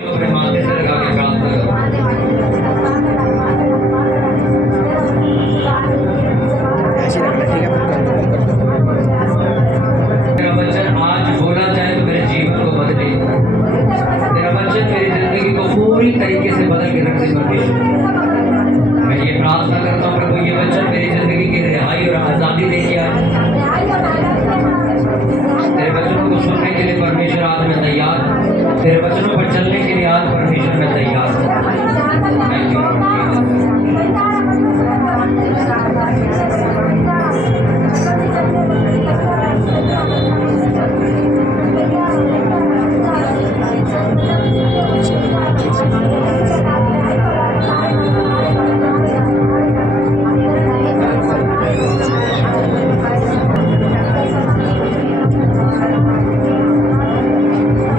अपने माथे से लगा के प्रार्थना करो। ऐसे रखना, ठीक है, बंद कर दो, बंद कर दो। तेरा वचन आज बोला जाए तो मेरे जीवन को बदले। तेरा वचन मेरी जिंदगी को पूरी तरीके से बदल के रख दे परमेश्वर। मैं ये प्रार्थना करता हूँ प्रभु, ये वचन मेरी जिंदगी की रिहाई और आजादी दे किया। तेरे वचनों को सुनने के लिए परमेश्वर आज मैं तैयार। तेरे वचनों पर चलने के लिए आज परमेश्वर मैं तैयार हूँ। Thank you, Lord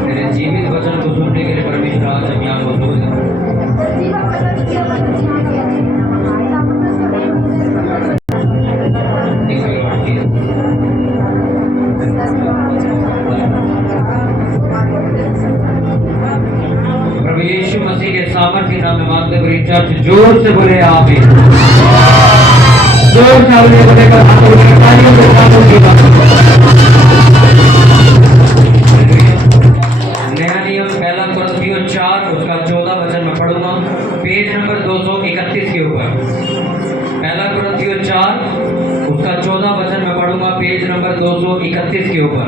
तेरे जीवित वचन को सुनने के लिए परमेश्वर आज हम यहाँ मौजूद हैं। Thank you, Lord Jesus. प्रभु यीशु मसीह के सामर्थ्य नाम में मांगते हुए चर्च जोर से बोले आमीन। जोर से बोले बोलेगा हाथों की तालियों के साथ होगी। नया नियम पहला कुरिन्थियों 4 उसका 14 वचन में पढ़ूंगा, पेज नंबर 231 के ऊपर। पहला कुरिन्थियों 4 उसका 14 वचन में पढ़ूंगा, पेज नंबर 231 के ऊपर।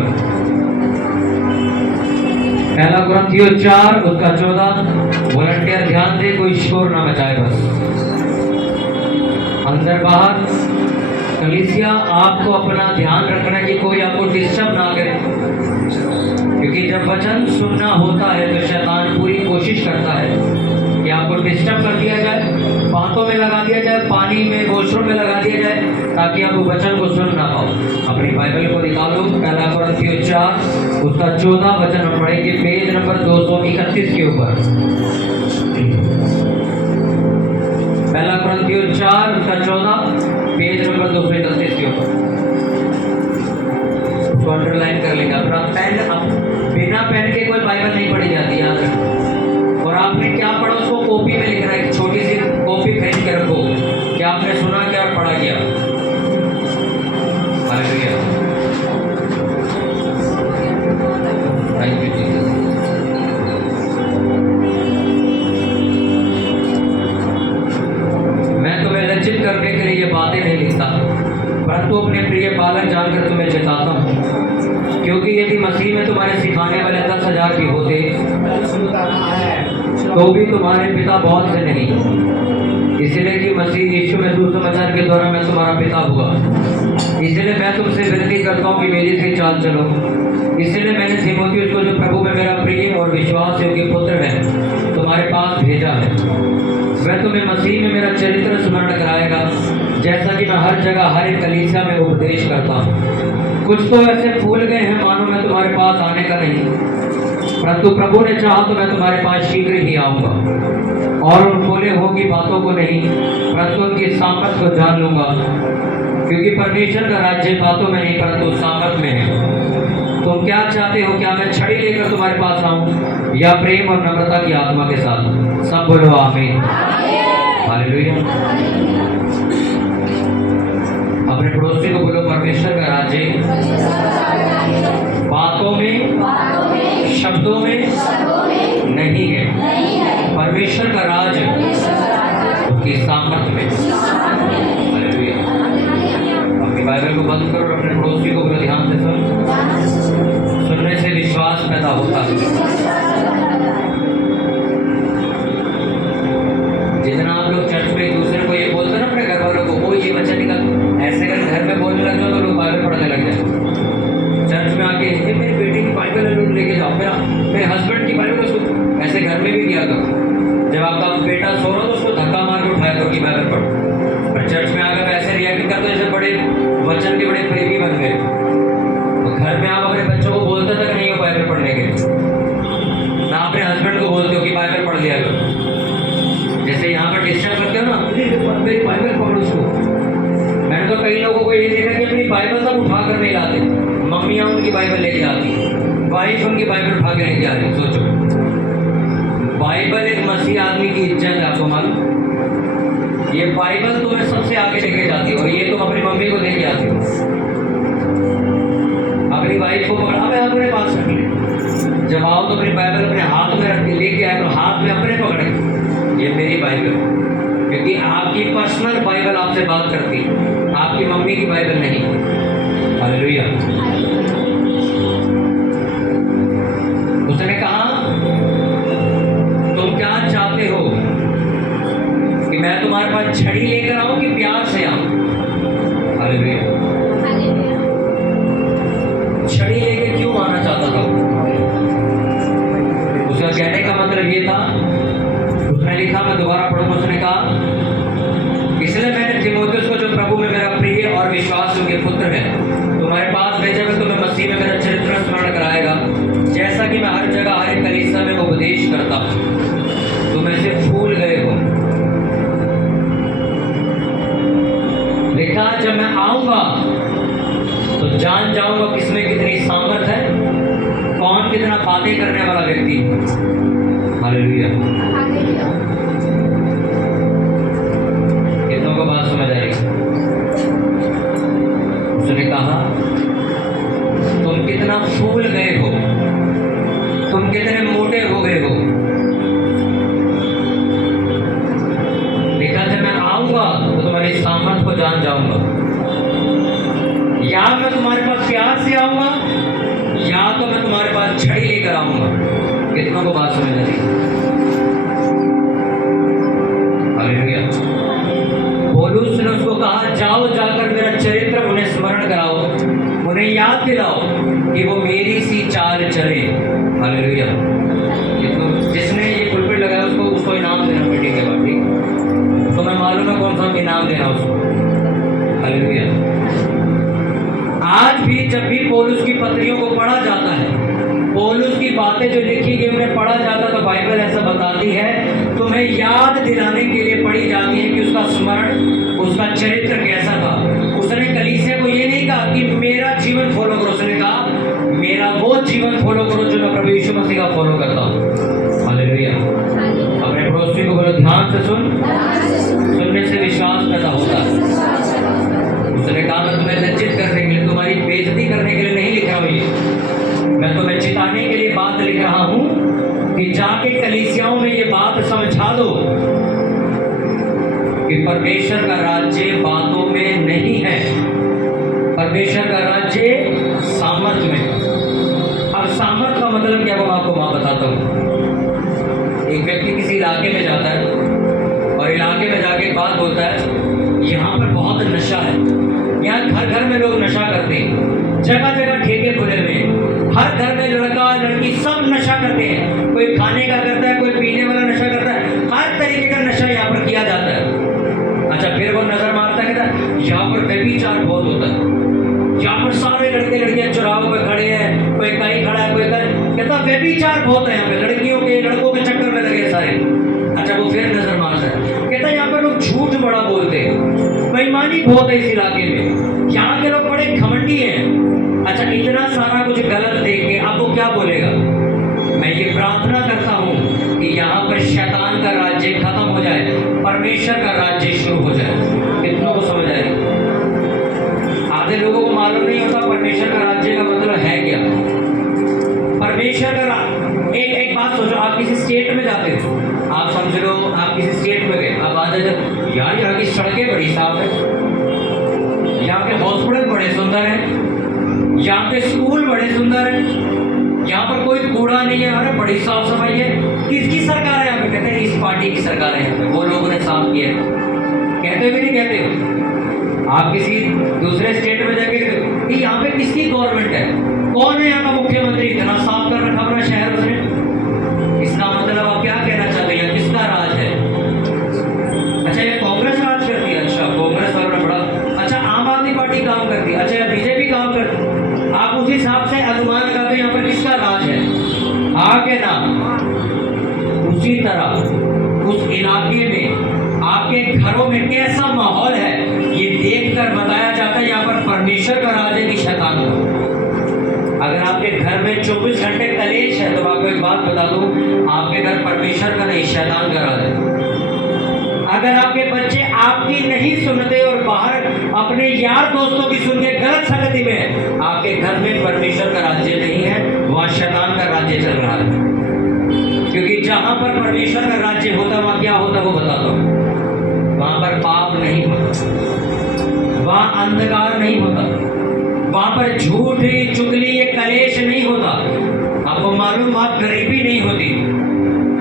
पहला कुरिन्थियों 4 उसका 14। वॉलंटियर ध्यान दे, कोई शोर ना मचाए बस। अंदर बाहर कलीसिया आपको अपना ध्यान रखना कि कोई आपको डिस्टर्ब ना करे, क्योंकि जब वचन सुनना होता है तो शैतान पूरी कोशिश करता है कि आपको डिस्टर्ब कर दिया जाए, बातों में लगा दिया जाए, पानी में वॉशरूम में लगा दिया जाए, ताकि आप वचन को सुन ना पाओ। अपनी बाइबल को निकालो, पहला कुरिन्थियों 4 उसका 14 वचन हम पढ़ेंगे, पेज नंबर 231 के ऊपर। पहला कुरिन्थियों 4 उसका 14, पेज नंबर 231 के ऊपर। उसको अंडरलाइन कर लेगा। अपना पेन, बिना पेन के कोई बाइबल नहीं पढ़ी जाती, याद रखो। और आपने क्या पढ़ा उसको कॉपी में लिखना है, छोटी सी कॉपी खरीद के रखो कि आपने सुना क्या और पढ़ा गया। Hallelujah, thank you Jesus. मैं तुम्हें लज्जित करने के लिए ये बातें नहीं लिखता, परंतु अपने प्रिय बालक जानकर तुम्हें चेताता हूँ, क्योंकि यदि मसीह में तुम्हारे सिखाने वाले 10,000 भी होते तो भी तुम्हारे पिता बहुत से नहीं, इसलिए कि मसीह यीशु में सुसमाचार के द्वारा मैं तुम्हारा पिता हुआ। इसलिए मैं तुमसे विनती करता हूँ कि मेरी से चाल चलो। इसलिए मैंने तीमुथियुस को, जो प्रभु में मेरा प्रिय और विश्वास योग्य पुत्र है, तुम्हारे पास भेजा है। वह तुम्हें मसीह में मेरा चरित्र स्मरण कराएगा, जैसा कि मैं हर जगह हर एक कलीसिया में उपदेश करता हूँ। कुछ तो ऐसे भूल गए हैं मानो मैं तुम्हारे पास आने का नहीं, परंतु प्रभु ने चाहा तो मैं तुम्हारे पास शीघ्र ही आऊँगा, और उन बोले होगी बातों को नहीं, परंतु उनकी सामर्थ को जान लूँगा, क्योंकि परमेश्वर का राज्य बातों में नहीं परंतु सामर्थ में है। तुम क्या चाहते हो, क्या मैं छड़ी लेकर तुम्हारे पास आऊँ, या प्रेम और नम्रता की आत्मा के साथ? सब बोलो आमीन। हालेलुया। अपने पड़ोसी को बोलो, परमेश्वर का राज्य बातों में, शब्दों में नहीं है, परमेश्वर का राज उसकी सामर्थ में। हालेलुया। अपनी बाइबल को बंद करो और अपने पड़ोसी को बोलो, ध्यान से सुन। सुनने से विश्वास पैदा होता है। जितना आप लोग चर्च में एक दूसरे को ये बोलते हैं ना, अपने घर वालों को, वो ये बच्चा निकल, ऐसे अगर घर में बोलने लग जाओ तो लोग बाइबल पढ़ने लग जाए। चर्च में आके ये मेरी बेटी की बाइबल है, लोग लेके जाओ, मेरे हस्बैंड की बाइबल उसको, ऐसे घर में भी दिया करो। जब आपका बेटा सो रहा तो उसको धक्का मार के उठाया करो कि बाइबल पढ़ो। पर चर्च में आकर ऐसे रिएक्ट करते जैसे बड़े वचन के बड़े प्रेमी बन गए। तो घर में आप अपने बच्चों को बोलते तक नहीं हो बाइबल पढ़ने के, ना अपने हस्बैंड को बोलते हो कि बाइबल पढ़ लिया करो। जैसे यहाँ पर डिस्टर्ब करते हो ना, मेरी बाइबल पकड़ो उसको। मैंने तो कई लोगों को ये देखा कि अपनी बाइबल तक उठा कर नहीं लाते, मम्मियाँ उनकी बाइबल लेके आती, वाइफ उनकी बाइबल उठा के लेके आ रही। सोचो, बाइबल एक मसीह आदमी की इज्जत है, आपको मालूम? ये बाइबल तुम्हें सबसे आगे लेके जाती हो, और ये तुम अपनी मम्मी को लेके आती हो, अपनी वाइफ को पकड़ा, मैं अपने पास रख ले। जब आओ तो अपनी बाइबल अपने हाथ में रख के लेके आए, तो हाथ में अपने पकड़े, ये मेरी बाइबल, क्योंकि आपकी पर्सनल बाइबल आपसे बात करती है, आपकी मम्मी की बाइबल नहीं। हालेलुया। उसने कहा तुम क्या चाहते हो कि मैं तुम्हारे पास छड़ी लेकर आऊं कि प्यार से आऊं? हालेलुया। छड़ी लेके क्यों आना चाहता था? उसका कहने का मतलब ये था, उसने लिखा, मैं दोबारा पढ़ूंगा, उसने कहा इसलिए मैंने तीमुथियुस को, जो प्रभु में मेरा प्रिय और विश्वास योग्य पुत्र है, तुम्हारे पास भेजा, मैं तुम्हें मसीह में मेरा चरित्र स्मरण कराएगा, जैसा कि मैं हर जगह हर एक कलीसिया में उपदेश करता हूं। तुम ऐसे फूल गए हो। लिखा जब मैं आऊंगा तो जान जाऊंगा किसमें कितनी सामर्थ है, कौन कितना बातें करने वाला व्यक्ति। हालेलुया। कितनों को बात समझ आएगी? उसने कहा तुम कितना फूल गए हो, तुम कितने मोटे हो गए हो। लिखा जब मैं आऊंगा तो तुम्हारी सामर्थ को जान जाऊंगा, या मैं तुम्हारे पास प्यार से आऊंगा, या तो मैं तुम्हारे पास छड़ी लेकर आऊंगा। कितनों को बात समझ आ रही? हालेलुया। पौलुस ने उसको कहा जाओ, जाकर मेरा चरित्र उन्हें स्मरण कराओ, उन्हें याद दिलाओ कि वो मेरी सी चाल चले। हालेलुया। जिसने ये पुलपिट लगाया उसको इनाम देना मीटिंग के बाद, ठीक? तो मैं मालूम है कौन सा इनाम देना उसको। हालेलुया। आज भी जब भी पौलुस की पत्रियों को पढ़ा जाता है, पौलुस की बातें जो लिखी गई उन्हें पढ़ा जाता, तो बाइबल ऐसा बताती है, तुम्हें याद दिलाने के लिए पढ़ी जाती है कि उसका स्मरण, उसका चरित्र कैसा था। उसने कलीसिया को ये नहीं कहा कि मेरा जीवन फॉलो करो, उसने कहा मेरा वो जीवन फॉलो करो जो मैं प्रभु यीशु मसीह का फॉलो करता हूँ। हालेलुया। अपने पड़ोसी को बोलो ध्यान से सुन, सुनने से विश्वास पैदा होता है। उसने कहा मैं तुम्हें लज्जित करने के लिए, तुम्हारी बेइज्जती करने के लिए नहीं लिख रहा हूँ ये, मैं तुम्हें चिताने के लिए बात लिख रहा हूँ कि जाके कलीसियाओं में ये बात समझा दो कि परमेश्वर का राज्य बातों में नहीं है, परमेश्वर का राज्य सामर्थ्य में। अब सामर्थ्य का मतलब क्या, वो मैं आपको वहां बताता हूँ। एक व्यक्ति किसी इलाके में जाता है और इलाके में जाके एक बात बोलता है यहाँ पर बहुत नशा है, यहाँ घर घर में लोग नशा करते हैं, जगह जगह ठेके खुले हुए हैं, हर घर में लड़का लड़की सब नशा करते हैं, कोई खाने का करता है, कोई पीने वाला नशा करता है, हर तरीके का नशा यहाँ पर किया जाता है। अच्छा, फिर वो नजर मारता है कि यहाँ पर व्यभिचार बहुत होता है, यहाँ पर सारे लड़के लड़कियां चौराहों पे खड़े हैं, कोई कहीं खड़ा है, कोई कहीं, कहता व्यभिचार बहुत है यहाँ पे, लड़कियों के लड़कों के चक्कर में लगे सारे। अच्छा, वो फिर नजर मारता है, कहता है यहाँ पर लोग झूठ बड़ा बोलते हैं, बेईमानी बहुत है इस इलाके में, यहाँ के लोग बड़े घमंडी हैं। अच्छा, इतना सारा कुछ गलत देख के अब वो क्या बोलेगा? मैं ये प्रार्थना करता हूँ कि यहाँ पर शैतान का राज्य खत्म हो जाए, परमेश्वर का राज्य शुरू हो जाए। कितनों को समझ आएगी? आधे लोगों को मालूम नहीं होता परमेश्वर का राज्य का मतलब है क्या। परमेश्वर का एक बात सोचो, आप किसी स्टेट में जाते हो, आप समझ लो आप किसी स्टेट में गए, आप आते यार यहाँ की सड़कें बड़ी साफ है, यहाँ के हॉस्पिटल बड़े सुंदर हैं, यहाँ के स्कूल बड़े सुंदर हैं, यहाँ पर कोई कूड़ा नहीं है, अरे बड़ी साफ सफाई है। किसकी सरकार है यहाँ पे? कहते हैं इस पार्टी की सरकार है यहाँ पे, वो लोगों ने साफ किया है। कहते हो कि नहीं कहते हो? आप किसी दूसरे स्टेट में जाके कि यहाँ पे किसकी गवर्नमेंट है, कौन है यहाँ का मुख्यमंत्री, इतना साफ कर रखा अपना शहर उसने। इसका मतलब आप क्या कहना चाहते हैं, किसका राज है? अच्छा, ये कांग्रेस राज करती है, अच्छा कांग्रेस वालों ने बड़ा, अच्छा आम आदमी पार्टी काम करती है, अच्छा बीजेपी काम करती है। आप उस हिसाब से अनुमान लगाते यहाँ पर किसका राज है, आगे ना। उसी तरह उस इलाके में आपके घरों में कैसा माहौल है ये देखकर बताया जाता है यहाँ पर परमेश्वर का राज है कि शैतान का। अगर आपके घर में 24 घंटे कलेश है तो मैं आपको एक बात बता दूं, आपके घर परमेश्वर का नहीं शैतान का राज है। अगर आपके बच्चे आपकी नहीं सुनते और बाहर अपने यार दोस्तों की सुन के गलत संगति में है, आपके घर में परमेश्वर का राज्य नहीं है, वहां शैतान का राज्य चल रहा है। क्योंकि जहां पर परमेश्वर का राज्य होता वहां क्या होता वो बताता हूं। वहां पर पाप नहीं होता, वहां अंधकार नहीं होता, वहां पर झूठ चुगली ये कलेश नहीं होता। आपको मालूम, वहां गरीबी नहीं होती,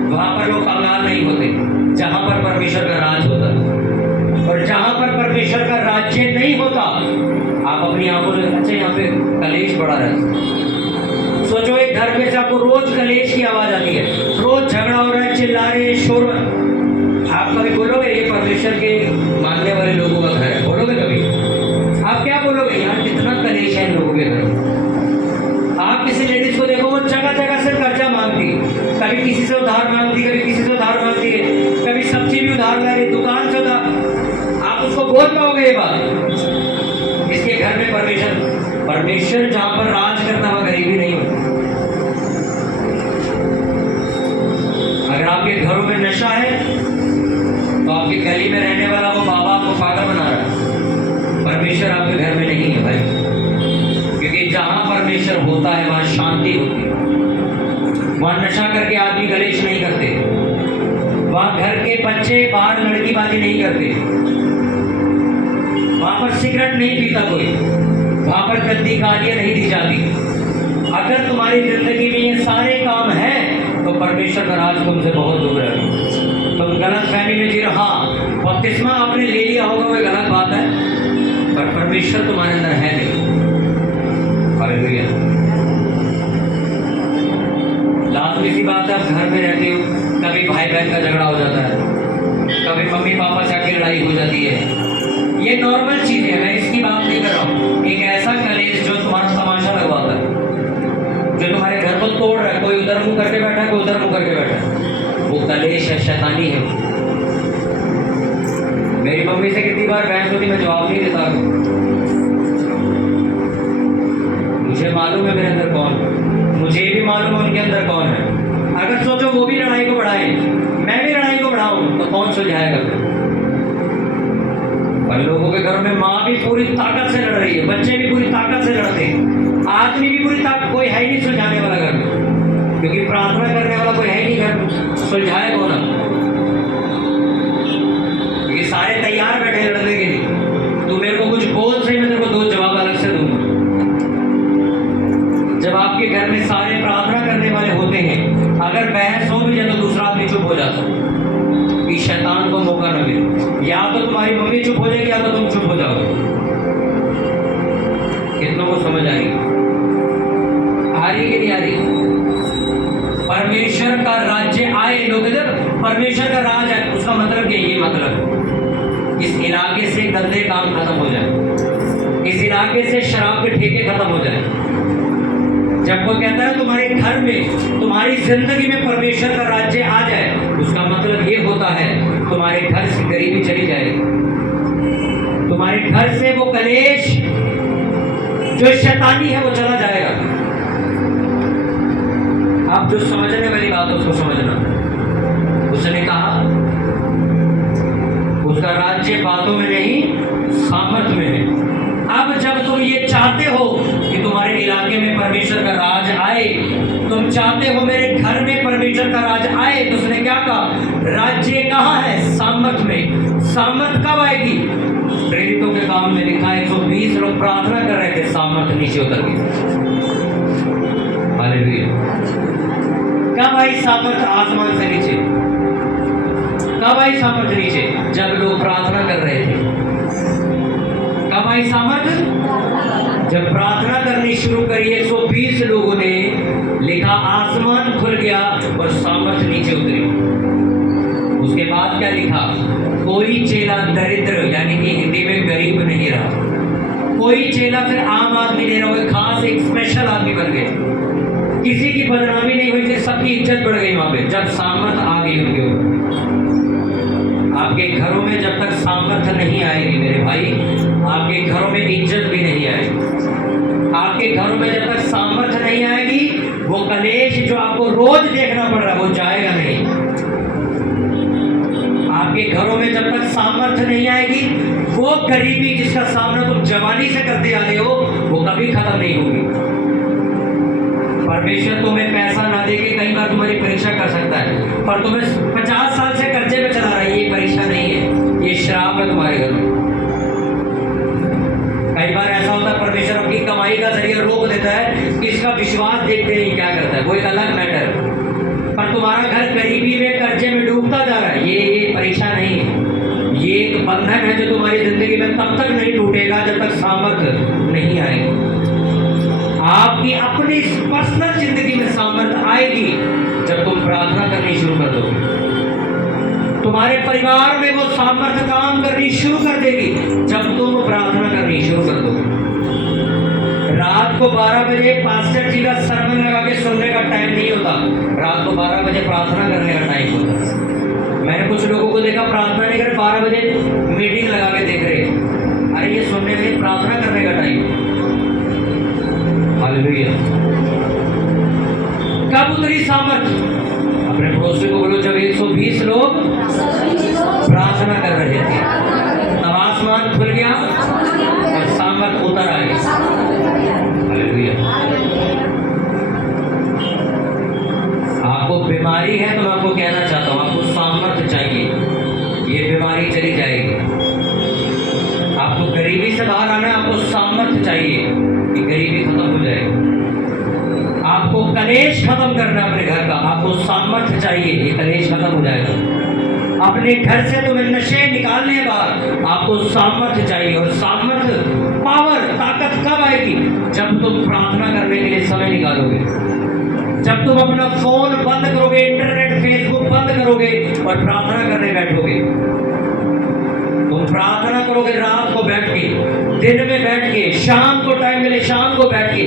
वहां पर लोग कंगाल नहीं होते, जहां पर परमेश्वर का राज होता है। और जहां पर परमेश्वर का राज्य नहीं होता, आप अपनी आंखों से अच्छा यहाँ पे कलेश बढ़ा रहे हैं। सोचो एक घर में से आपको रोज कलेश की आवाज आती है, रोज झगड़ा हो रहा है, चिल्ला रहे हैं, शोर। आप कभी बोलोगे ये परमेश्वर के मानने वाले लोगों का घर है? बोलोगे कभी? आप क्या बोलोगे? यार कितना कलेश है इन लोगों के घर। आप किसी लेडीज को देखो, वो जगह जगह से कर्जा मांगती, कभी किसी से उधार मांगती, कभी किसी से उधार मांगती है, कभी सब्जी भी उधार ला रही, दुकान से उधार। आप उसको बोल पाओगे ये बात? इसके घर में परमेश्वर जहां पर राज करता वहां गरीबी नहीं होती। अगर आपके घरों में नशा है तो आपकी गली में रहने वाला वो बाबा आपको पागल बना रहा है। परमेश्वर आपके घर में नहीं है भाई, क्योंकि जहां परमेश्वर होता है वहां शांति होती है। वहां नशा करके आदमी कलेश नहीं करते, वहां घर के बच्चे बाहर लड़कीबाजी नहीं करते, वहां पर सिगरेट नहीं पीता कोई, वहां पर गंदी गालियां नहीं दी जाती। अगर तुम्हारी जिंदगी में ये सारे काम हैं तो परमेश्वर का राज तुमसे बहुत दूर है। तुम गलत फहमी में जी रहे। हाँ, बपतिस्मा आपने ले लिया होगा, वो गलत बात है, पर परमेश्वर तुम्हारे अंदर है नहीं। हालेलुया। लाजमी सी बात है, आप घर में रहते हो, कभी भाई बहन का झगड़ा हो जाता है, कभी मम्मी पापा से आके लड़ाई हो जाती है। ये नॉर्मल चीज है, मैं इसकी बात नहीं कर रहा हूँ। एक ऐसा कलेश जो तुम्हारा तमाशा लगवाता है, जो तुम्हारे घर को तोड़ रहा है, कोई उधर मुंह करके बैठा है, कोई उधर मुंह करके बैठा है, वो कलेश है, शैतानी है। मेरी मम्मी से कितनी बार बहस होती, मैं जवाब नहीं देता। मुझे मालूम है मेरे अंदर कौन है, मुझे भी मालूम है उनके अंदर कौन है। अगर सोचो वो भी लड़ाई को बढ़ाए, मैं भी लड़ाई को बढ़ाऊं, तो कौन सुलझाएगा फिर? पर लोगों के घरों में माँ भी पूरी ताकत से लड़ रही है, बच्चे भी पूरी ताकत से लड़ते हैं, आदमी भी पूरी ताकत, कोई है ही नहीं सुलझाने वाला घर में, क्योंकि प्रार्थना करने वाला कोई है ही नहीं घर में। सुलझाए कौन? ये सारे तैयार बैठे लड़ने के लिए। तू मेरे को कुछ बोल सही, मैं तेरे को दो जवाब अलग से दूंगा। जब आपके घर में सारे प्रार्थना करने वाले होते हैं, अगर बहस हो भी जाए तो दूसरा आदमी चुप हो जाता है कि शैतान को मौका न मिले। या तो तुम्हारी मम्मी चुप हो जाएगी या तो तुम चुप हो जाओगे। कितनों को समझ आएगी? आ रही कि नहीं आ रही? परमेश्वर का राज्य आए। लोग इधर परमेश्वर का राज है, उसका मतलब क्या? ये मतलब इस इलाके से गंदे काम खत्म हो जाए, इस इलाके से शराब के ठेके खत्म हो जाए। जब वो कहता है तुम्हारे घर में, तुम्हारी जिंदगी में परमेश्वर का राज्य आ जाए, उसका मतलब ये होता है तुम्हारे घर से गरीबी चली जाएगी, तुम्हारे घर से वो कलेश जो शैतानी है वो चला जाएगा। आप जो समझने वाली बात है उसको समझना। उसने कहा उसका राज्य बातों में नहीं सामर्थ्य में है। अब जब तुम ये चाहते हो कि तुम्हारे इलाके में परमेश्वर का राज आए, तुम चाहते हो मेरे घर में परमेश्वर का राज आए, तो उसने क्या कहा? राज्य कहाँ है? सामर्थ्य में। सामर्थ्य कब आएगी? प्रेरितों के काम में लिखा है 120 लोग प्रार्थना कर रहे थे, सामर्थ्य नीचे उतर गई। हालेलुया। कब आई सामर्थ्य आसमान से नीचे? कब आई सामर्थ्य नीचे? जब लोग प्रार्थना कर रहे थे। कब आई सामर्थ्य? जब प्रार्थना करनी शुरू करी 120 लोगों ने, लिखा आसमान खुल गया और सामर्थ्य नीचे उतरी। उसके बाद क्या लिखा? कोई चेला दरिद्र यानी कि हिंदी में गरीब नहीं रहा, कोई चेला फिर आम आदमी नहीं रहा, खास एक स्पेशल आदमी बन गए। किसी की बदनामी नहीं हुई, सबकी इज्जत बढ़ गई वहां पे जब सामर्थ आ गई उनके ऊपर। आपके घरों में जब तक सामर्थ नहीं आएगी मेरे भाई, आपके घरों में इज्जत भी नहीं आएगी। आपके घरों में जब तक सामर्थ रोज देखना पड़ रहा है, वो जाएगा नहीं। आपके घरों में जब तक सामर्थ्य नहीं आएगी, वो गरीबी जिसका सामना तुम जवानी से करते आ रहे हो, वो कभी खत्म नहीं होगी। परमेश्वर तुम्हें पैसा ना देके कई बार तुम्हारी परीक्षा कर सकता है, पर तुम्हें 50 साल से कर्जे में चला रहा है, ये परीक्षा नहीं है, ये श्राप है तुम्हारे घर में। कई बार ऐसा होता है परमेश्वर अपनी कमाई का जरिया रोक देता है कि इसका विश्वास देखते नहीं क्या करता है, वो एक अलग मैटर है। पर तुम्हारा घर गरीबी में कर्जे में डूबता जा रहा है, ये परीक्षा नहीं है, ये एक बंधन है जो तुम्हारी जिंदगी में तब तक नहीं टूटेगा जब तक सामर्थ्य नहीं आएगी। आपकी अपनी पर्सनल जिंदगी में सामर्थ्य आएगी जब तुम प्रार्थना करनी शुरू कर दोगे। तुम्हारे परिवार में वो सामर्थ्य काम करनी शुरू कर देगी जब तुम प्रार्थना करनी शुरू कर दोगे। रात को 12 बजे पास्टर जी का सरमन लगा के सुनने का टाइम नहीं होता, रात को 12 बजे प्रार्थना करने का टाइम होता है। मैंने कुछ लोगों को देखा प्रार्थना नहीं कर 12 बजे मीटिंग लगा के देख रहे हैं। अरे ये सुनने में प्रार्थना करने का टाइम। हालेलुया। कब उतरी सामर्थ्य? अपने पड़ोसी को बोलो जब 120 लोग प्रार्थना कर रहे थे, तब आसमान खुल गया और सामर्थ्य उतर आई। हालेलुया। आपको बीमारी है तो मैं आपको कहना चाहता हूँ, आपको सामर्थ्य चाहिए, ये बीमारी चली जाएगी। आपको गरीबी से बाहर आना है, आपको सामर्थ्य चाहिए कि गरीबी खत्म हो जाए। आपको कलेश खत्म करना अपने घर का, आपको सामर्थ्य चाहिए, ये कलेश खत्म हो जाएगा। अपने घर से तुम्हें नशे निकालने के बाद आपको सामर्थ्य चाहिए, और सामर्थ्य पावर ताकत कब आएगी? जब तुम प्रार्थना करने के लिए समय निकालोगे, जब तुम अपना फोन बंद करोगे, इंटरनेट फेसबुक बंद करोगे और प्रार्थना करने बैठोगे। तुम प्रार्थना करोगे रात को बैठ के, दिन में बैठ के, शाम को टाइम मिले शाम को बैठ के,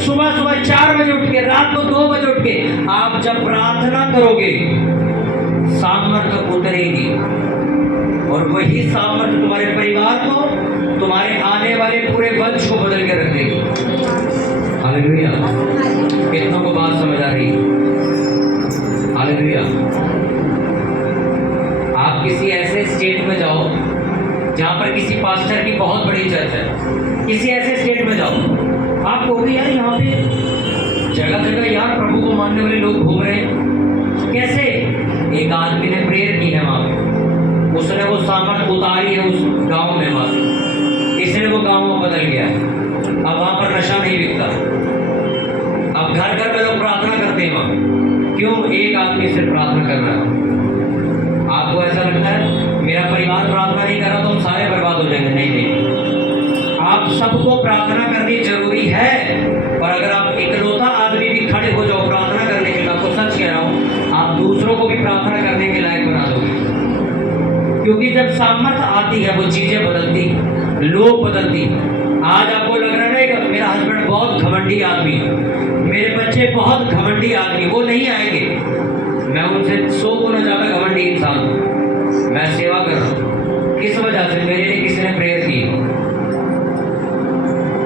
सुबह 4 बजे उठ के, रात को 2 बजे उठ के, आप जब प्रार्थना करोगे सामर्थ्य उतरेगी, और वही सामर्थ्य तुम्हारे परिवार को, तुम्हारे आने वाले पूरे वंश को बदल के रख देगी। हालेलुया। कितनों को बात समझ आ रही? हालेलुया। आप किसी ऐसे स्टेट में जाओ जहाँ पर किसी पास्टर की बहुत बड़ी चर्च है, किसी ऐसे स्टेट में जाओ, आप कहोगे यार यहाँ पे जगह जगह यार प्रभु को मानने वाले लोग घूम रहे हैं, कैसे? एक आदमी ने प्रेयर की है वहाँ पे, उसने वो सामर्थ्य उतारी है उस गांव में, वहाँ पे इसलिए वो गांव बदल गया है। अब वहाँ पर नशा नहीं बिकता, अब घर घर में लोग प्रार्थना करते हैं वहाँ। क्यों? एक आदमी सिर्फ प्रार्थना कर रहा है। आपको ऐसा लगता है मेरा परिवार प्रार्थना नहीं कर रहा तो हम सारे बर्बाद हो जाएंगे? नहीं नहीं, आप सबको प्रार्थना करनी जरूरी है, और अगर आप इकलौता आदमी भी खड़े हो जाओ प्रार्थना करने के लिए, आपको सच कह रहा हूँ, आप दूसरों को भी प्रार्थना करने के लायक बना दोगे। क्योंकि जब सामर्थ्य आती है वो चीजें बदलती, लोग बदलती। आज आपको लग रहा है ना मेरा हस्बैंड बहुत घमंडी आदमी है, मेरे बच्चे बहुत घमंडी आदमी, वो नहीं आएंगे। मैं उनसे 100 गुना ज्यादा घमंडी इंसान हूँ, मैं सेवा कर रहा हूँ। किस वजह से? मेरे लिए किसी ने प्रेयर की,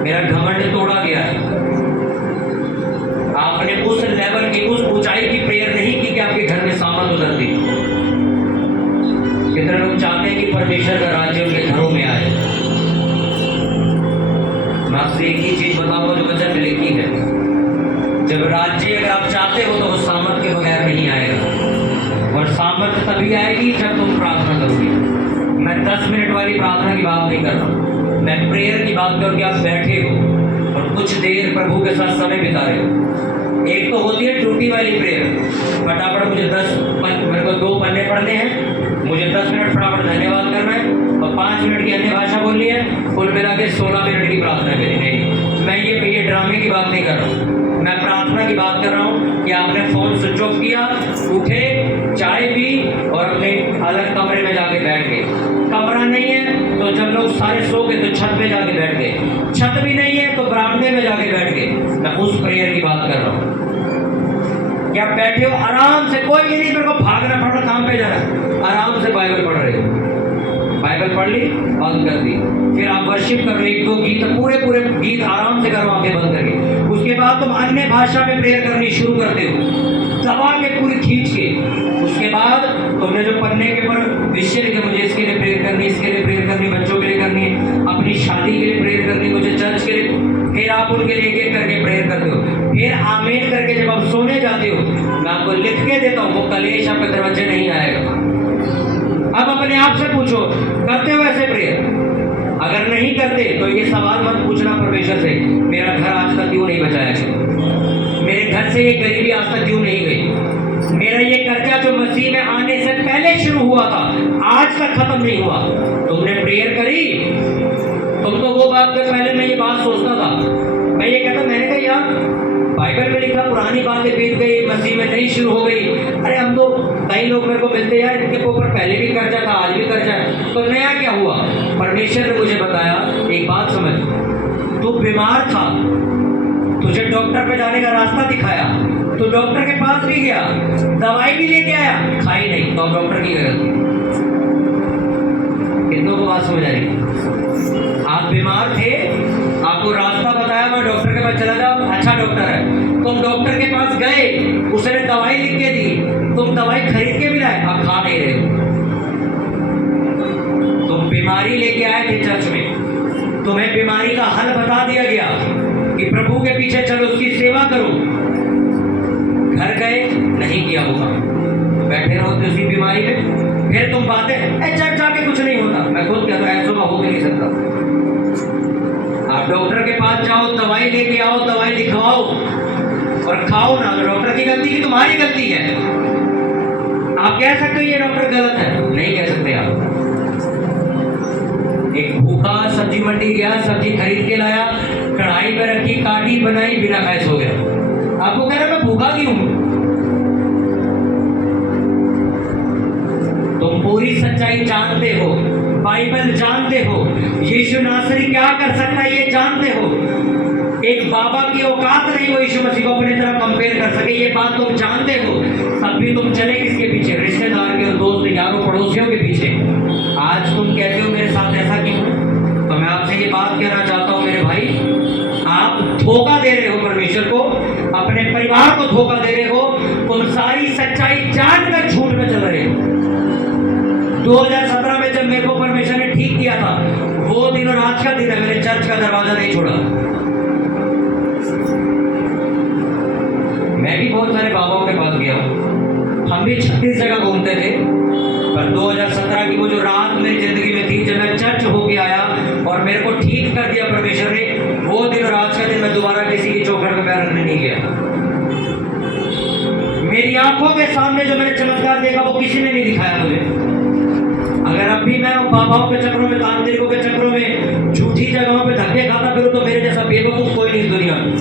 मेरा घमंड तोड़ा गया है। आपने उस लेवल की, उस ऊंचाई की प्रेयर नहीं की कि आपके घर में सामर्थ्य उतरती। कितने लोग चाहते हैं कि परमेश्वर का राज्य उनके घरों में आए? मैं आपसे एक ही चीज बताऊंगा जो वचन में लिखी है, जब राज्य अगर आप चाहते हो तो वो सामर्थ्य के बगैर नहीं आएगा, और सामर्थ्य तभी आएगी जब तुम प्रार्थना करोगे। मैं 10 मिनट वाली प्रार्थना की बात नहीं कर रहा, मैं प्रेयर की बात करूँ कि आप बैठे हो और कुछ देर प्रभु के साथ समय बिता रहे हो। एक तो होती है ड्यूटी वाली प्रेयर, फटाफट मुझे मेरे को 2 पन्ने पढ़ने हैं, मुझे 10 मिनट फटाफट धन्यवाद करना है और 5 मिनट की अन्य भाषा बोलनी है, कुल मिला के 16 मिनट की प्रार्थना करनी। नहीं, मैं ये ड्रामे की बात नहीं कर रहा हूँ, मैं प्रार्थना की बात कर रहा हूँ कि आपने फोन स्विच ऑफ किया, उठे, चाय पी और अपने अलग कमरे में जाके बैठ गए। कमरा नहीं है तो जब लोग सारे सो गए तो छत पे जाके बैठ गए, छत भी नहीं है तो बरामदे में जाके बैठ गए। मैं उस प्रेयर की बात कर रहा हूँ। क्या बैठे हो आराम से, कोई ये नहीं मेरे को भागना पड़ रहा, काम पे जाना, आराम से बाइबल पढ़ रहे हो, बाइबल पढ़ ली, बंद कर दी, फिर आप वर्शिप कर रहे हो, 1-2 गीत, पूरे गीत आराम से करो आंखें बंद करके। उसके बाद तुम अन्य भाषा में प्रेयर करनी शुरू करते हो। दबा के पूरी खींच के। उसके बाद तुमने जो पन्ने के ऊपर विषय लिखे, मुझे इसके लिए प्रेयर करनी, इसके लिए प्रेयर करनी, बच्चों के लिए करनी है, अपनी शादी के लिए प्रेयर करनी, मुझे चर्च के लिए, फिर आप उनके लिए एक एक करके प्रेयर करते हो। फिर आमीन करके जब आप सोने जाते हो, मैं आपको लिख के देता हूँ, वो कलेश आपके दरवाजे नहीं आएगा। अब अपने आप से पूछो, करते हो ऐसे प्रेयर? अगर नहीं करते तो ये सवाल मत पूछना परमेश्वर से, मेरा घर आज तक क्यों नहीं बचाया गया, मेरे घर से ये गरीबी आज तक क्यों नहीं गई, मेरा ये कर्जा जो मसीह में आने से पहले शुरू हुआ था आज तक खत्म नहीं हुआ। तुमने प्रेयर करी? तुम तो वो बात के पहले मैं ये बात सोचता था, मैं ये कहता, मैंने कहा यार बाइबल में लिखा पुरानी बातें बीत गई, मसीह में नई शुरू हो गई। अरे हम तो, कई लोग मेरे को मिलते यार इनके ऊपर पहले भी कर्जा था, आज भी कर्जा है, तो नया क्या हुआ? परमेश्वर ने मुझे बताया, एक बात समझ, तू बीमार था, तुझे डॉक्टर पे जाने का रास्ता दिखाया, तो डॉक्टर के पास भी गया, दवाई भी लेके आया, खाई नहीं, तो डॉक्टर की गलती। कितनों को बात समझ आई? आप बीमार थे, आपको रास्ता बताया, मैं डॉक्टर के पास चला जाओ, अच्छा डॉक्टर है, तुम डॉक्टर के पास गए, उसने दवाई लिख के दी, तुम दवाई खरीद के भी लाए, आप खा नहीं रहे हो। तुम बीमारी लेके आए थे चर्च में, तुम्हें बीमारी का हल बता दिया गया कि प्रभु के पीछे चलो, उसकी सेवा करो, घर गए, नहीं किया होगा, बैठे रहो तो उसी बीमारी में, फिर तुम बातें चर्च जाके कुछ नहीं होता। मैं खुद कहता हूं, ऐसा हो भी नहीं सकता। आप डॉक्टर के पास जाओ, दवाई लेके आओ, दवाई लिखवाओ और खाओ ना, तो डॉक्टर की गलती की तुम्हारी गलती है। आप कह सकते हो ये डॉक्टर गलत है? नहीं कह सकते आप। एक भूखा सब्जी मंडी गया, सब्जी खरीद के लाया, कढ़ाई पे रखी, काटी, बनाई, बिना खाए सो गया। आपको कह रहा मैं भूखा क्यों हूं? तुम पूरी सच्चाई जानते हो, बाइबल जानते हो, यीशु नासरी क्या कर सकता है ये जानते हो। एक बाबा की औकात नहीं वो यीशु मसीह को अपनी तरह कंपेयर कर सके, ये बात तुम जानते हो, तब भी तुम चले किसके पीछे? रिश्तेदार के, दोस्त, यारों, पड़ोसियों के पीछे। आज तुम कहते हो मेरे साथ ऐसा क्यों? तो मैं आपसे ये बात कहना चाहता हूँ मेरे भाई, आप धोखा दे रहे हो परमेश्वर को, अपने परिवार को धोखा दे रहे हो, तुम सारी सच्चाई जानकर झूठ में चल रहे हो। 2017 में जब मेरे को परमेश्वर ने ठीक किया था, वो दिन और आज का दिन है, मैंने चर्च का दरवाजा नहीं छोड़ा। मैं भी बहुत सारे बाबाओं के पास गया हूँ, हम भी 36 जगह घूमते थे, पर 2017 की वो जो रात मेरी जिंदगी में थी, जब मैं चर्च होके आया और मेरे को ठीक कर दिया परमेश्वर ने, वो दिन और आज का दिन मैं दोबारा किसी की चौखट में पैर रखने नहीं गया। मेरी आंखों के सामने जो मैंने चमत्कार देखा वो किसी ने नहीं दिखाया मुझे। अगर अब भी मैं बाबाओं के चक्रों में, तांत्रिकों के चक्रों में, झूठी जगहों पे धक्के खाता फिरूं, तो मेरे जैसा बेवकूफ कोई नहीं दुनिया में।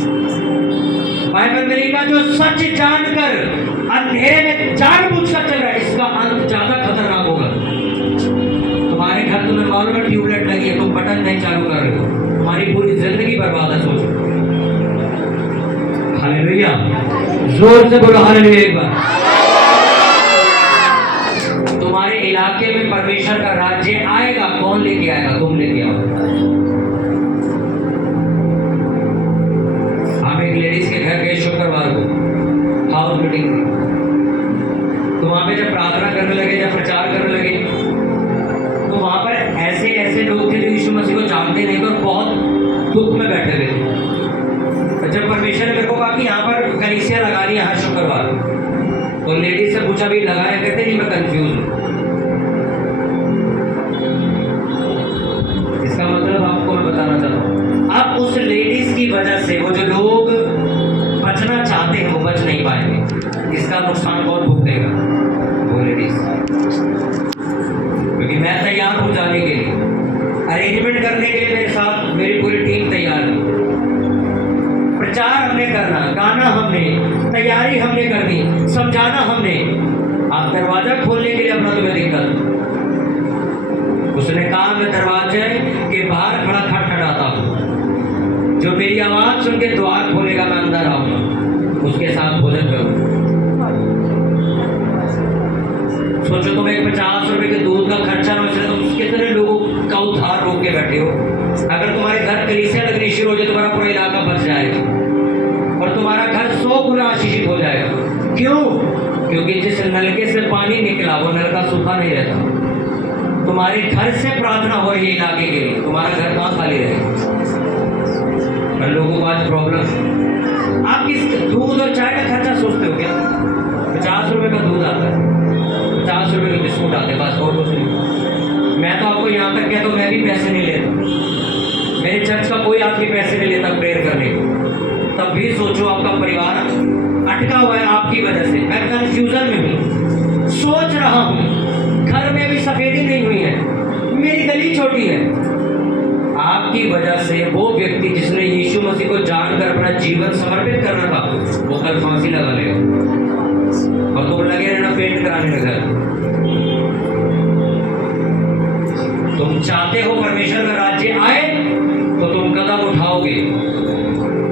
बाइबल में लिखा, जो सच जानकर अंधेरे में जानबूझकर चल रहा है, इसका अंत ज्यादा खतरनाक होगा। तुम्हारे घर तुम्हें मालूम है ट्यूबलाइट लगी है, तुम बटन नहीं चालू कर रहे हो, तुम्हारी पूरी जिंदगी बर्बाद है। सोचो। हालेलुया, जोर से बोलो हालेलुया एक बार। तुम्हारे इलाके में परमेश्वर का राज्य आएगा, कौन लेके आएगा? तुम लेके आओ। हम एक लेडीज के घर गए शुक्रवार को, हाउस मीटिंग थी, तो वहां पे जब प्रार्थना करने लगे, जब प्रचार करने लगे, तो वहां पर ऐसे ऐसे लोग थे जो यीशु मसीह को जानते नहीं थे और बहुत दुख में बैठे हुए थे। जब परमेश्वर ने मेरे को कहा कि यहाँ पर कलीसिया लगा रही है हर शुक्रवार, तो लेडीज से पूछा भी लगाया? कहते नहीं, मैं कंफ्यूज हूँ। इसका मतलब आपको मैं बताना चाहता हूँ, अब उस लेडीज की वजह से वो जो लोग बचना चाहते हैं वो बच नहीं पाएंगे। इसका नुकसान कौन भुगतेगा? वो लेडीज। क्योंकि मैं तैयार हूँ जाने के लिए, अरेंजमेंट करने के लिए मेरे साथ मेरी पूरी टीम तैयार है। प्रचार हमने करना, गाना हमने, तैयारी हमने करनी, समझाना हमने। आप दरवाजा खोलने के लिए अपना तुम्हें दिक्कत, उसने कहा मैं दरवाजे के बाहर खड़ा खटखटाता हूँ, जो मेरी आवाज सुन के द्वार खोलेगा मैं अंदर आऊंगा, उसके साथ भोजन करूँ। सोचो तुम एक 50 रुपए के दूध का खर्चा ना, इसलिए तुम कितने लोगों का उधार रोक के बैठे हो। अगर तुम्हारे घर कलीसिया लगनी शुरू हो जाए, तुम्हारा पूरा इलाका बच जाएगा और तुम्हारा घर 100 गुना आशीषित हो जाएगा। क्यों? नलके से पानी निकला, वो नलका सूखा नहीं रहता। तुम्हारे घर से प्रार्थना हो रही है इलाके के लिए, तुम्हारा घर कहाँ खाली रहेगा? पर लोगों को आज प्रॉब्लम, आप किस दूध और चाय का खर्चा सोचते हो क्या? 50 रुपए का दूध आता है, 50 रुपए के बिस्कुट आते हैं, बस और कुछ नहीं। मैं तो आपको यहाँ तक कहता हूँ, मैं भी पैसे नहीं लेता, मेरे चर्च का कोई आपके पैसे नहीं लेता प्रेयर करने को। तब भी सोचो आपका परिवार अटका हुआ है आपकी वजह से। मैं कंफ्यूजन में हूँ, सोच रहा हूँ, घर में भी सफेदी नहीं हुई है, मेरी गली छोटी है। आपकी वजह से वो व्यक्ति जिसने यीशु मसीह को जानकर अपना जीवन समर्पित करना था, वो कल फांसी लगा लेगा और तुम लगे रहना पेंट कराने में घर। तुम चाहते हो परमेश्वर का राज्य आए तो तुम कदम उठाओगे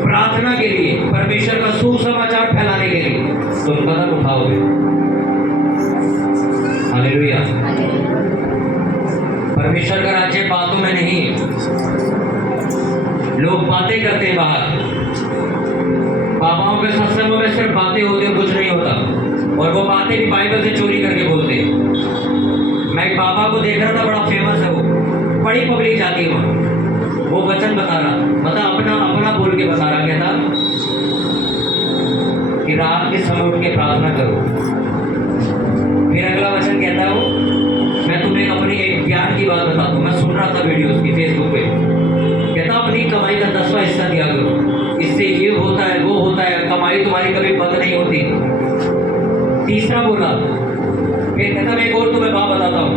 प्रार्थना के लिए, परमेश्वर का सुसमाचार फैलाने के लिए तुम कदम उठाओगे। हालेलुया। परमेश्वर का राज्य बातों में नहीं है। लोग बातें करते हैं बाहर, बाबाओं के सत्संगों में सिर्फ बातें होती हैं, कुछ नहीं होता, और वो बातें भी बाइबल से चोरी करके बोलते हैं। मैं एक बाबा को देख रहा था, बड़ा फेमस है वो, बड़ी पब्लिक जाती है वहाँ। वो वचन बता रहा, अपना बोल के बता रहा, कहता कि रात के समय उठ के प्रार्थना करो। फिर अगला वचन कहता है वो, मैं तुम्हें अपनी एक ज्ञान की बात बताता हूँ, मैं सुन रहा था वीडियो उसकी फेसबुक पे, कहता अपनी कमाई का 10वां हिस्सा दिया करो, इससे ये होता है वो होता है, कमाई तुम्हारी कभी बंद नहीं होती। तीसरा बोला, फिर कहता मैं एक और तुम्हें बात बताता हूँ,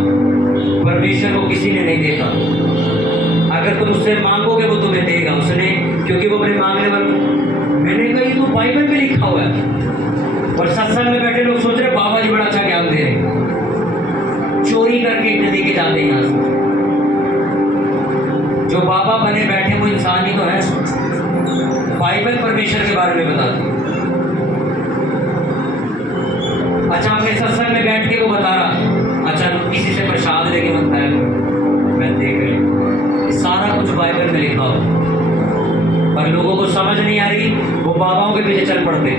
परमेश्वर को किसी ने नहीं देखा, अगर तुम उससे मांगोगे वो तुम्हें देगा उसने, क्योंकि वो अपने मांगने वाले। मैंने कहा ये तो बाइबल में लिखा हुआ है, और सत्संग में बैठे लोग सोच रहे बाबा जी बड़ा अच्छा ज्ञान दे रहे हैं, चोरी करके लेके जाते हैं यहाँ से। जो बाबा बने बैठे वो इंसान ही तो है। बाइबल परमेश्वर के बारे में बताती है। अच्छा, अपने सत्संग में बैठ के वो बता रहा, अच्छा किसी से प्रसाद लेके बनता है, मैं देख रही, सारा कुछ बाइबल में लिखा हो, पर लोगों को समझ नहीं आ रही, वो बाबाओं के पीछे चल पड़ते।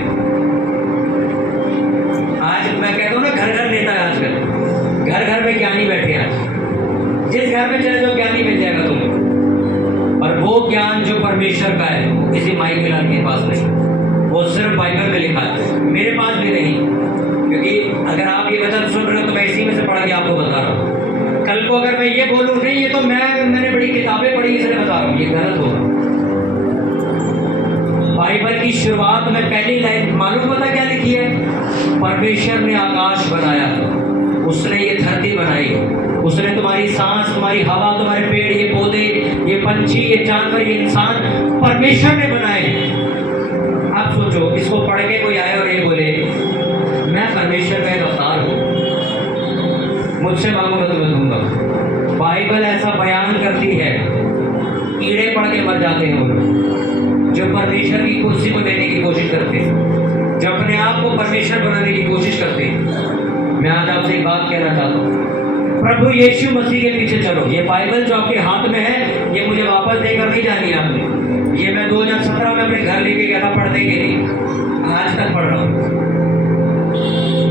आज मैं कहता हूँ ना, घर घर नेता है आजकल, घर घर में ज्ञानी बैठे हैं। आज जिस घर में चले जाओ ज्ञानी मिल जाएगा तुम्हें, और वो ज्ञान जो परमेश्वर का है वो किसी माइक के लाल के पास नहीं, वो सिर्फ बाइबल में लिखा है, मेरे पास भी नहीं। क्योंकि अगर आप ये वचन सुन रहे हो तो मैं इसी में से पढ़ के आपको बता रहा हूँ। कल को अगर मैं ये बोलूँ नहीं ये तो मैंने बड़ी किताबें पढ़ी इसलिए बता रहा हूँ, ये गलत होगा। बाइबल की शुरुआत में पहली लाइन मालूम पता क्या लिखी है? परमेश्वर ने आकाश बनाया, उसने ये धरती बनाई, उसने तुम्हारी सांस, तुम्हारी हवा, तुम्हारे पेड़, ये पौधे, ये पंछी, ये जानवर, ये इंसान परमेश्वर ने बनाए। आप सोचो, इसको पढ़ के कोई आए और ये बोले मैं परमेश्वर का एक अवतार हूँ, मुझसे मांगोगे तो मैं दूंगा। बाइबल ऐसा बयान करती है, कीड़े पड़ के मर जाते हैं वो लोग जो परमेश्वर की कुर्सी को देने की कोशिश करते हैं, जो अपने आप को परमेश्वर बनाने की कोशिश करते हैं। मैं आज आपसे एक बात कहना चाहता हूँ, प्रभु यीशु मसीह के पीछे चलो। ये बाइबल जो आपके हाथ में है, ये मुझे वापस देकर नहीं जानी है आपने। ये मैं 2017 में अपने घर लेके गया था पढ़ने के लिए, आज तक पढ़ रहा हूँ।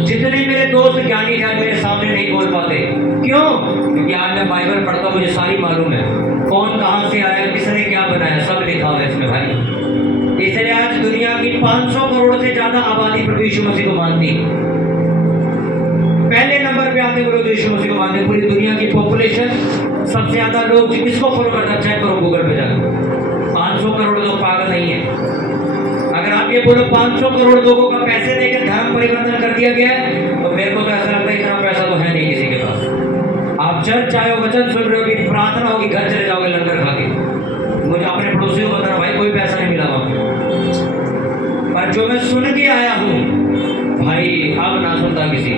जितने मेरे दोस्त ज्ञानी हैं मेरे सामने नहीं बोल पाते, क्यों? क्योंकि आज मैं बाइबल पढ़ता हूँ, मुझे सारी मालूम है, कौन कहाँ से आया, किसने क्या बनाया, सब लिखा हुआ है इसमें भाई। इसलिए आज दुनिया की 500 करोड़ से ज्यादा आबादी प्रभु यीशु मसीह को मानती है। पहले नंबर पे आते प्रभु यीशु मसीह को मानते। पूरी दुनिया की पॉपुलेशन सबसे ज्यादा लोग किसको फॉलो करता है? चेक करो गूगल पे जाकर, 500 करोड़ लोग पागल नहीं है। अगर आप ये बोलो 500 करोड़ लोगों का पैसे देकर धर्म परिवर्तन कर दिया गया है, तो मेरे को तो ऐसा लगता है इतना पैसा तो है नहीं किसी के पास। आप चर्च चाहे वचन सुन रहे हो कि प्रार्थना होगी, घर चले जाओगे लंगर खा के। मुझे अपने पड़ोसियों को बताना, भाई कोई पैसा नहीं मिला वहां, पर जो मैं सुन के आया हूँ भाई, अब ना सुनता किसी,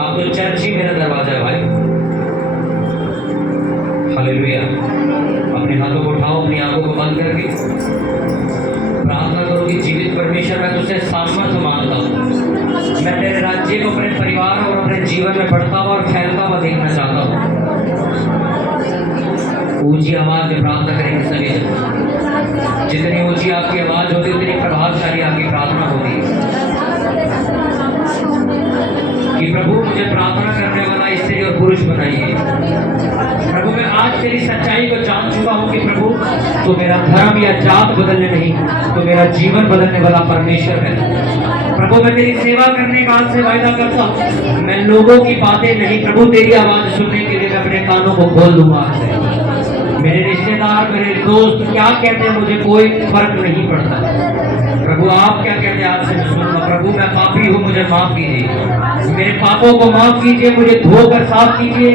आप तो चर्च ही मेरा दरवाजा है भाई। हालेलुया। अपने हाथों को उठाओ, अपनी आंखों को बंद करके प्रार्थना करो कि जीवित परमेश्वर, मैं तुझसे सामर्थ्य मांगता हूँ, मैं तेरे राज्य को अपने परिवार और अपने जीवन में बढ़ता हुआ और फैलता हुआ देखना चाहता हूँ। ऊंची आवाज में प्रार्थना करेंगे सभी। जितनी ऊंची आपकी आवाज होती है उतनी प्रभावशाली आपकी प्रार्थना होती है। कि प्रभु मुझे प्रार्थना करने वाला स्त्री और पुरुष बनाइए। प्रभु मैं आज तेरी सच्चाई को जान चुका हूँ कि प्रभु तो मेरा धर्म या जात बदलने नहीं, तो मेरा जीवन बदलने वाला परमेश्वर है। प्रभु मैं तेरी सेवा करने का आज से वायदा करता हूँ, मैं लोगों की बातें नहीं प्रभु तेरी आवाज सुनने के लिए मैं अपने कानों को खोल दूंगा आज से। मेरे रिश्तेदार मेरे दोस्त क्या कहते हैं मुझे कोई फर्क नहीं पड़ता। प्रभु आप क्या कहते हैं आज से मैं सुनूंगा। प्रभु मैं पापी हूँ, मुझे माफ कीजिए, मेरे पापों को माफ कीजिए, मुझे धोकर साफ कीजिए।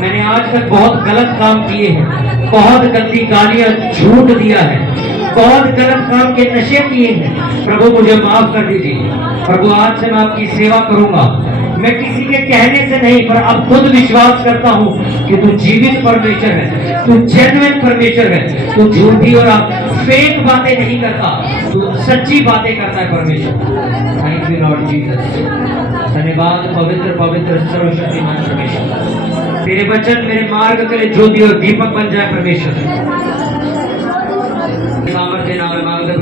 मैंने आज तक बहुत गलत काम किए हैं, बहुत गंदी गालियां झूठ दिया है, बहुत गलत काम के नशे किए हैं। प्रभु मुझे माफ कर दीजिए। प्रभु आज से मैं आपकी सेवा करूंगा, मैं किसी के कहने से नहीं पर अब खुद विश्वास करता हूँ कि तू जीवित परमेश्वर है, तू जेन्युइन परमेश्वर है, तू झूठी और फेक बातें नहीं करता, तू सच्ची बातें करता है परमेश्वर। Thank you Lord Jesus. धन्यवाद पवित्र पवित्र सर्वशक्तिमान परमेश्वर। तेरे वचन मेरे मार्ग के लिए ज्योति और दीपक बन जाए परमेश्वर। सामर्थ्य नाम में मांगते